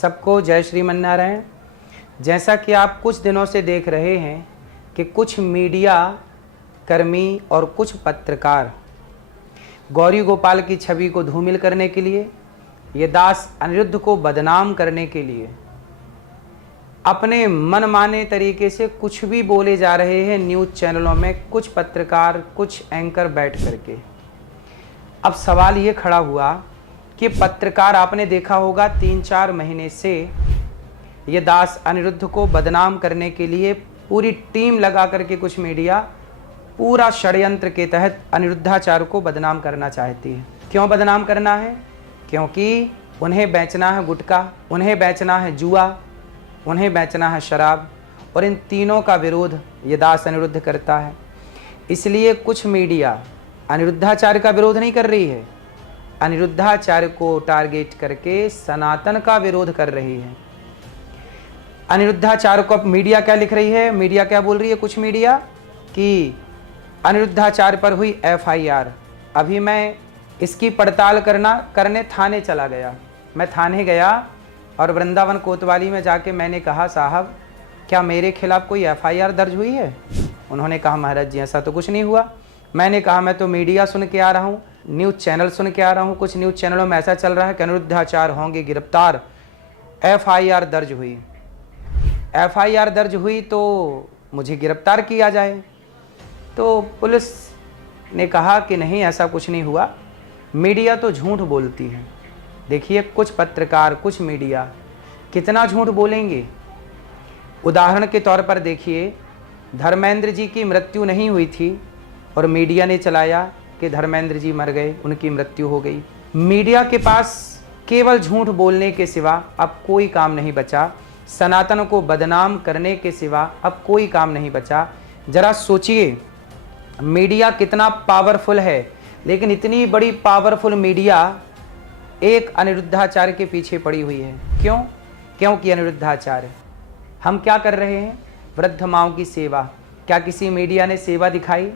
सबको जय श्रीमन्नारायण। जैसा कि आप कुछ दिनों से देख रहे हैं कि कुछ मीडिया कर्मी और कुछ पत्रकार गौरी गोपाल की छवि को धूमिल करने के लिए, ये दास अनिरुद्ध को बदनाम करने के लिए अपने मनमाने तरीके से कुछ भी बोले जा रहे हैं न्यूज़ चैनलों में, कुछ पत्रकार, कुछ एंकर बैठ करके। अब सवाल ये खड़ा हुआ कि पत्रकार, आपने देखा होगा 3-4 महीने से ये दास अनिरुद्ध को बदनाम करने के लिए पूरी टीम लगा करके कुछ मीडिया पूरा षड्यंत्र के तहत अनिरुद्धाचार्य को बदनाम करना चाहती है। क्यों बदनाम करना है? क्योंकि उन्हें बेचना है गुटखा, उन्हें बेचना है जुआ, उन्हें बेचना है शराब, और इन तीनों का विरोध ये दास अनिरुद्ध करता है। इसलिए कुछ मीडिया अनिरुद्धाचार्य का विरोध नहीं कर रही है, अनिरुद्धाचार्य को टारगेट करके सनातन का विरोध कर रही है। अनिरुद्धाचार्य को अब मीडिया क्या लिख रही है, मीडिया क्या बोल रही है, कुछ मीडिया कि अनिरुद्धाचार्य पर हुई FIR। अभी मैं इसकी पड़ताल करने थाने चला गया। मैं थाने गया और वृंदावन कोतवाली में जाके मैंने कहा, साहब क्या मेरे खिलाफ कोई FIR दर्ज हुई है? उन्होंने कहा, महाराज जी ऐसा तो कुछ नहीं हुआ। मैंने कहा, मैं तो मीडिया सुन के आ रहा हूँ, न्यूज़ चैनल सुन के आ रहा हूँ, कुछ न्यूज़ चैनलों में ऐसा चल रहा है कि अनिरुद्धाचार्य होंगे गिरफ्तार, FIR दर्ज हुई। FIR दर्ज हुई तो मुझे गिरफ्तार किया जाए। तो पुलिस ने कहा कि नहीं, ऐसा कुछ नहीं हुआ, मीडिया तो झूठ बोलती है। देखिए, कुछ पत्रकार, कुछ मीडिया कितना झूठ बोलेंगे। उदाहरण के तौर पर देखिए, धर्मेंद्र जी की मृत्यु नहीं हुई थी और मीडिया ने चलाया कि धर्मेंद्र जी मर गए, उनकी मृत्यु हो गई। मीडिया के पास केवल झूठ बोलने के सिवा अब कोई काम नहीं बचा, सनातन को बदनाम करने के सिवा अब कोई काम नहीं बचा। जरा सोचिए, मीडिया कितना पावरफुल है, लेकिन इतनी बड़ी पावरफुल मीडिया एक अनिरुद्धाचार्य के पीछे पड़ी हुई है। क्यों? क्योंकि अनिरुद्धाचार्य, हम क्या कर रहे हैं? वृद्ध माओं की सेवा। क्या किसी मीडिया ने सेवा दिखाई?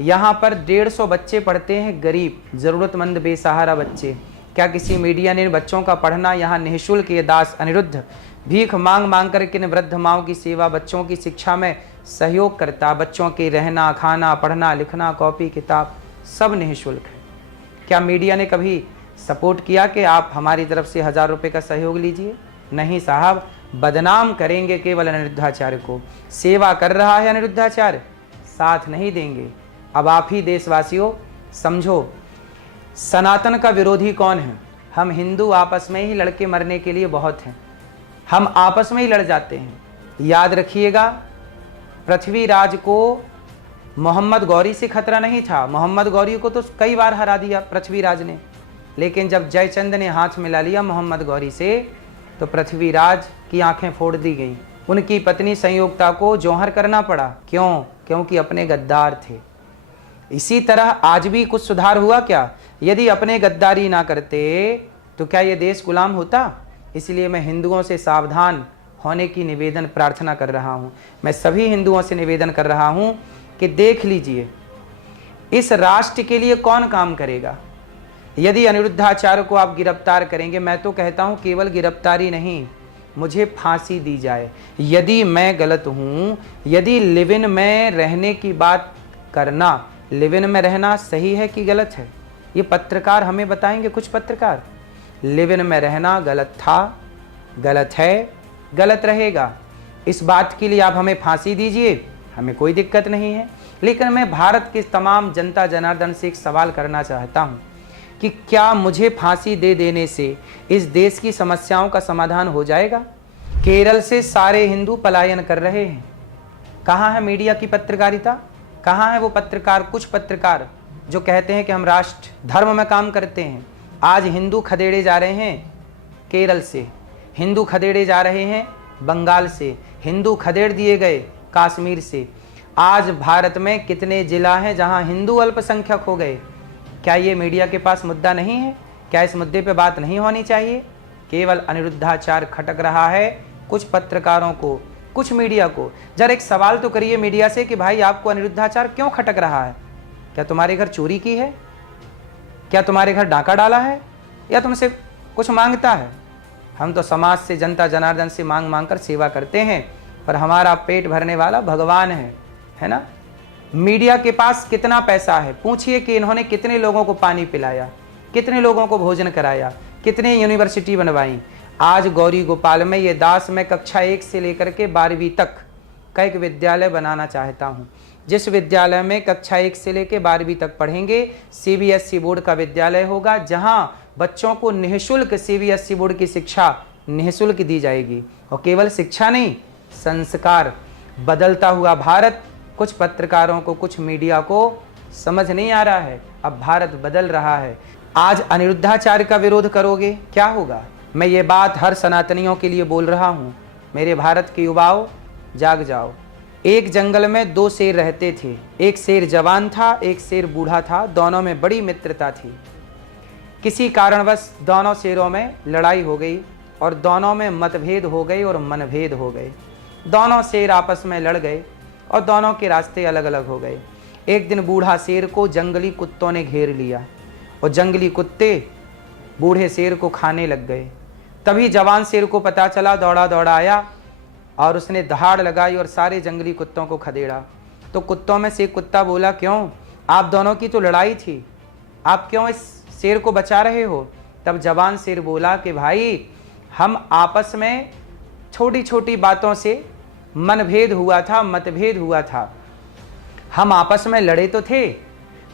यहाँ पर 150 बच्चे पढ़ते हैं, गरीब, ज़रूरतमंद, बेसहारा बच्चे। क्या किसी मीडिया ने बच्चों का पढ़ना यहाँ निःशुल्क? ये दास अनिरुद्ध भीख मांग मांग करके इन वृद्ध माओं की सेवा, बच्चों की शिक्षा में सहयोग करता। बच्चों के रहना, खाना, पढ़ना, लिखना, कॉपी किताब सब निःशुल्क है। क्या मीडिया ने कभी सपोर्ट किया कि आप हमारी तरफ से 1000 रुपये का सहयोग लीजिए? नहीं साहब, बदनाम करेंगे केवल अनिरुद्धाचार्य को। सेवा कर रहा है अनिरुद्धाचार्य, साथ नहीं देंगे। अब आप ही देशवासियों समझो, सनातन का विरोधी कौन है? हम हिंदू आपस में ही लड़के मरने के लिए बहुत हैं, हम आपस में ही लड़ जाते हैं। याद रखिएगा, पृथ्वीराज को मोहम्मद गौरी से खतरा नहीं था। मोहम्मद गौरी को तो कई बार हरा दिया पृथ्वीराज ने, लेकिन जब जयचंद ने हाथ मिला लिया मोहम्मद गौरी से तो पृथ्वीराज की आंखें फोड़ दी गई। उनकी पत्नी संयोगता को जौहर करना पड़ा। क्यों? क्योंकि अपने गद्दार थे। इसी तरह आज भी कुछ सुधार हुआ क्या? यदि अपने गद्दारी ना करते तो क्या ये देश गुलाम होता? इसलिए मैं हिंदुओं से सावधान होने की निवेदन प्रार्थना कर रहा हूँ। मैं सभी हिंदुओं से निवेदन कर रहा हूँ कि देख लीजिए, इस राष्ट्र के लिए कौन काम करेगा? यदि अनिरुद्धाचार्य को आप गिरफ्तार करेंगे, मैं तो कहता हूं केवल गिरफ्तारी नहीं, मुझे फांसी दी जाए। यदि मैं गलत हूं, यदि लिव इन में रहने की बात करना, लिव इन में रहना सही है कि गलत है, ये पत्रकार हमें बताएंगे। कुछ पत्रकार, लिव इन में रहना गलत था, गलत है, गलत रहेगा, इस बात के लिए आप हमें फांसी दीजिए, हमें कोई दिक्कत नहीं है। लेकिन मैं भारत के तमाम जनता जनार्दन से एक सवाल करना चाहता हूं कि क्या मुझे फांसी दे देने से इस देश की समस्याओं का समाधान हो जाएगा? केरल से सारे हिंदू पलायन कर रहे हैं। कहाँ है मीडिया की पत्रकारिता? कहाँ है वो पत्रकार, कुछ पत्रकार जो कहते हैं कि हम राष्ट्र धर्म में काम करते हैं? आज हिंदू खदेड़े जा रहे हैं केरल से, हिंदू खदेड़े जा रहे हैं बंगाल से, हिंदू खदेड़ दिए गए कश्मीर से। आज भारत में कितने जिला हैं जहां हिंदू अल्पसंख्यक हो गए? क्या ये मीडिया के पास मुद्दा नहीं है? क्या इस मुद्दे पे बात नहीं होनी चाहिए? केवल अनिरुद्धाचार्य खटक रहा है कुछ पत्रकारों को, कुछ मीडिया को। जरा एक सवाल तो करिए मीडिया से कि भाई आपको अनिरुद्धाचार्य क्यों खटक रहा है? क्या तुम्हारे घर चोरी की है? क्या तुम्हारे घर डाका डाला है? या तुमसे कुछ मांगता है? हम तो समाज से, जनता जनार्दन से मांग मांग कर सेवा करते हैं, पर हमारा पेट भरने वाला भगवान है ना। मीडिया के पास कितना पैसा है, पूछिए कि इन्होंने कितने लोगों को पानी पिलाया, कितने लोगों को भोजन कराया, कितने यूनिवर्सिटी बनवाई। आज गौरी गोपाल में, ये दास में कक्षा 1 से लेकर के 12वीं तक का एक विद्यालय बनाना चाहता हूँ, जिस विद्यालय में कक्षा 1 से लेकर 12वीं तक पढ़ेंगे। CBSE बोर्ड का विद्यालय होगा, जहाँ बच्चों को निःशुल्क CBSE बोर्ड की शिक्षा निःशुल्क दी जाएगी। और केवल शिक्षा नहीं, संस्कार। बदलता हुआ भारत, कुछ पत्रकारों को, कुछ मीडिया को समझ नहीं आ रहा है, अब भारत बदल रहा है। आज अनिरुद्धाचार्य का विरोध करोगे, क्या होगा? मैं ये बात हर सनातनियों के लिए बोल रहा हूँ, मेरे भारत के युवाओं, जाग जाओ। एक जंगल में 2 शेर रहते थे, एक शेर जवान था, एक शेर बूढ़ा था, दोनों में बड़ी मित्रता थी। किसी कारणवश दोनों शेरों में लड़ाई हो गई और दोनों में मतभेद हो गए और मनभेद हो गए। दोनों शेर आपस में लड़ गए और दोनों के रास्ते अलग अलग हो गए। एक दिन बूढ़ा शेर को जंगली कुत्तों ने घेर लिया और जंगली कुत्ते बूढ़े शेर को खाने लग गए। तभी जवान शेर को पता चला, दौड़ा दौड़ा आया और उसने दहाड़ लगाई और सारे जंगली कुत्तों को खदेड़ा। तो कुत्तों में से एक कुत्ता बोला, क्यों? आप दोनों की तो लड़ाई थी, आप क्यों इस शेर को बचा रहे हो? तब जवान शेर बोला कि भाई, हम आपस में छोटी छोटी बातों से मनभेद हुआ था, मतभेद हुआ था, हम आपस में लड़े तो थे,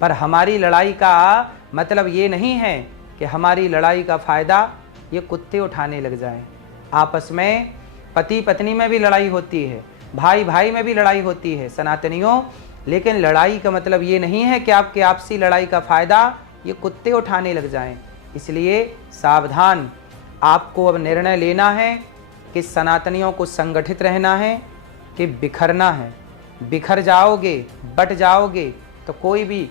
पर हमारी लड़ाई का मतलब ये नहीं है कि हमारी लड़ाई का फ़ायदा ये कुत्ते उठाने लग जाएं। आपस में पति पत्नी में भी लड़ाई होती है, भाई भाई में भी लड़ाई होती है सनातनियों, लेकिन लड़ाई का मतलब ये नहीं है कि आपके आपसी लड़ाई का फ़ायदा ये कुत्ते उठाने लग जाएं। इसलिए सावधान, आपको अब निर्णय लेना है कि सनातनियों को संगठित रहना है कि बिखरना है। बिखर जाओगे, बट जाओगे तो कोई भी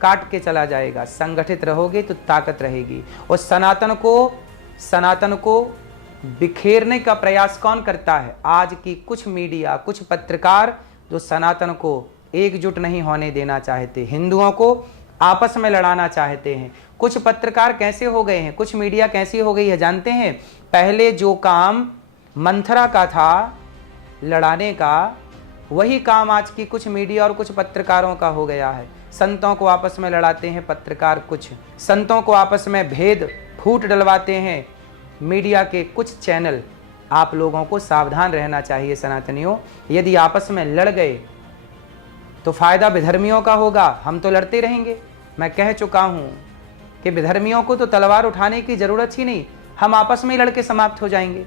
काट के चला जाएगा। संगठित रहोगे तो ताकत रहेगी। और सनातन को बिखेरने का प्रयास कौन करता है? आज की कुछ मीडिया, कुछ पत्रकार जो सनातन को एकजुट नहीं होने देना चाहते, हिंदुओं को आपस में लड़ाना चाहते हैं। कुछ पत्रकार कैसे हो गए हैं, कुछ मीडिया कैसी हो गई है जानते हैं? पहले जो काम मंथरा का था लड़ाने का, वही काम आज की कुछ मीडिया और कुछ पत्रकारों का हो गया है। संतों को आपस में लड़ाते हैं पत्रकार, कुछ संतों को आपस में भेद फूट डलवाते हैं मीडिया के कुछ चैनल। आप लोगों को सावधान रहना चाहिए सनातनियों। यदि आपस में लड़ गए तो फायदा विधर्मियों का होगा, हम तो लड़ते रहेंगे। मैं कह चुका हूं कि विधर्मियों को तो तलवार उठाने की जरूरत ही नहीं, हम आपस में ही लड़के समाप्त हो जाएंगे।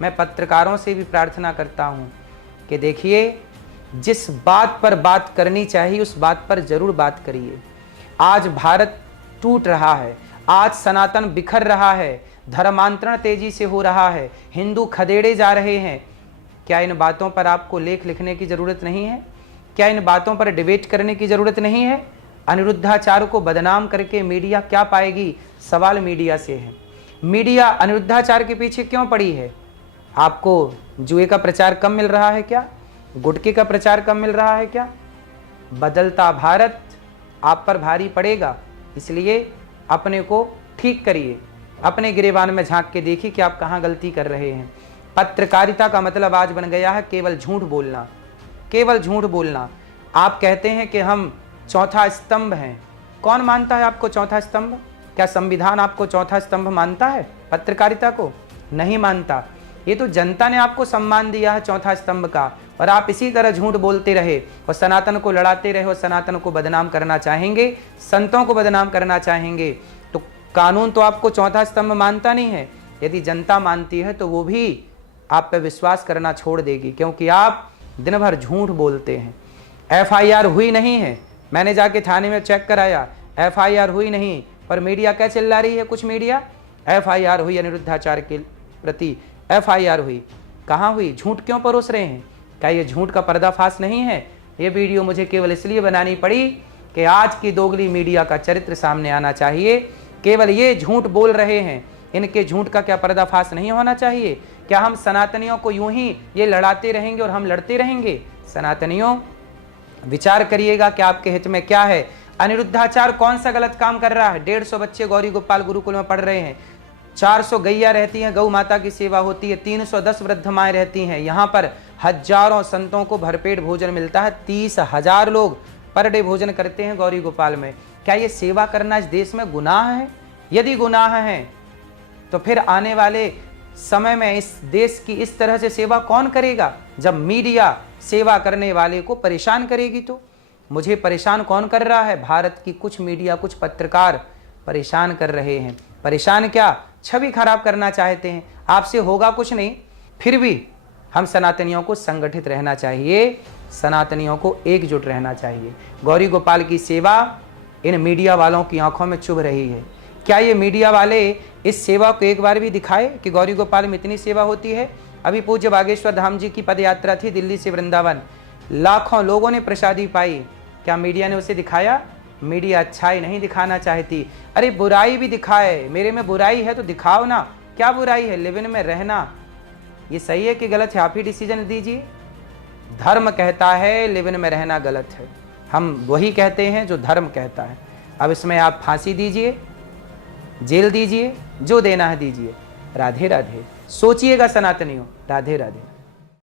मैं पत्रकारों से भी प्रार्थना करता हूं कि देखिए, जिस बात पर बात करनी चाहिए उस बात पर जरूर बात करिए। आज भारत टूट रहा है, आज सनातन बिखर रहा है, धर्मांतरण तेजी से हो रहा है, हिंदू खदेड़े जा रहे हैं। क्या इन बातों पर आपको लेख लिखने की जरूरत नहीं है? क्या इन बातों पर डिबेट करने की जरूरत नहीं है? अनिरुद्धाचार्य को बदनाम करके मीडिया क्या पाएगी? सवाल मीडिया से है। मीडिया अनिरुद्धाचार्य के पीछे क्यों पड़ी है? आपको जुए का प्रचार कम मिल रहा है क्या? गुटखे का प्रचार कम मिल रहा है क्या? बदलता भारत आप पर भारी पड़ेगा, इसलिए अपने को ठीक करिए, अपने गिरेबान में झांक के देखिए कि आप कहाँ गलती कर रहे हैं। पत्रकारिता का मतलब आज बन गया है केवल झूठ बोलना, केवल झूठ बोलना। आप कहते हैं कि हम चौथा स्तंभ हैं, कौन मानता है आपको चौथा स्तंभ? क्या संविधान आपको चौथा स्तंभ मानता है? पत्रकारिता को नहीं मानता। ये तो जनता ने आपको सम्मान दिया है चौथा स्तंभ का, और आप इसी तरह झूठ बोलते रहे और सनातन को लड़ाते रहे और सनातन को बदनाम करना चाहेंगे, संतों को बदनाम करना चाहेंगे। तो कानून तो आपको चौथा स्तंभ मानता नहीं है। यदि जनता मानती है तो वो भी आप पे विश्वास करना छोड़ देगी, क्योंकि आप दिन भर झूठ बोलते हैं। FIR हुई नहीं है, मैंने जाके थाने में चेक कराया, FIR हुई नहीं, पर मीडिया क्या चिल्ला रही है? कुछ मीडिया FIR हुई, अनिरुद्धाचार्य के प्रति FIR हुई। कहाँ हुई? झूठ क्यों परोस रहे हैं? क्या ये झूठ का पर्दाफाश नहीं है? ये वीडियो मुझे केवल इसलिए बनानी पड़ी कि आज की दोगली मीडिया का चरित्र सामने आना चाहिए। केवल ये झूठ बोल रहे हैं, इनके झूठ का क्या पर्दाफाश नहीं होना चाहिए? क्या हम सनातनियों को यूं ही ये लड़ाते रहेंगे और हम लड़ते रहेंगे? सनातनियों, विचार करिएगा कि आपके हित में क्या है। अनिरुद्धाचार्य कौन सा गलत काम कर रहा है? 150 बच्चे गौरी गोपाल गुरुकुल में पढ़ रहे हैं, 400 गैया रहती हैं, गौ माता की सेवा होती है, 310 वृद्ध माएँ रहती हैं। यहाँ पर हजारों संतों को भरपेट भोजन मिलता है, 30,000 लोग पर डे भोजन करते हैं गौरी गोपाल में। क्या ये सेवा करना इस देश में गुनाह है? यदि गुनाह है तो फिर आने वाले समय में इस देश की इस तरह से सेवा कौन करेगा? जब मीडिया सेवा करने वाले को परेशान करेगी तो। मुझे परेशान कौन कर रहा है? भारत की कुछ मीडिया, कुछ पत्रकार परेशान कर रहे हैं। परेशान क्या? छवि खराब करना चाहते हैं। आपसे होगा कुछ नहीं, फिर भी हम सनातनियों को संगठित रहना चाहिए, सनातनियों को एकजुट रहना चाहिए। गौरी गोपाल की सेवा इन मीडिया वालों की आंखों में चुभ रही है। क्या ये मीडिया वाले इस सेवा को एक बार भी दिखाए कि गौरी गोपाल में इतनी सेवा होती है? अभी पूज्य बागेश्वर धाम जी की पदयात्रा थी दिल्ली से वृंदावन, लाखों लोगों ने प्रसादी पाई। क्या मीडिया ने उसे दिखाया? मीडिया अच्छाई नहीं दिखाना चाहती। अरे बुराई भी दिखाए, मेरे में बुराई है तो दिखाओ ना। क्या बुराई है? लिव इन में रहना ये सही है कि गलत है? आप ही डिसीजन दीजिए। धर्म कहता है लिव इन में रहना गलत है, हम वही कहते हैं जो धर्म कहता है। अब इसमें आप फांसी दीजिए, जेल दीजिए, जो देना है दीजिए। राधे राधे। सोचिएगा सनातनियों। राधे राधे।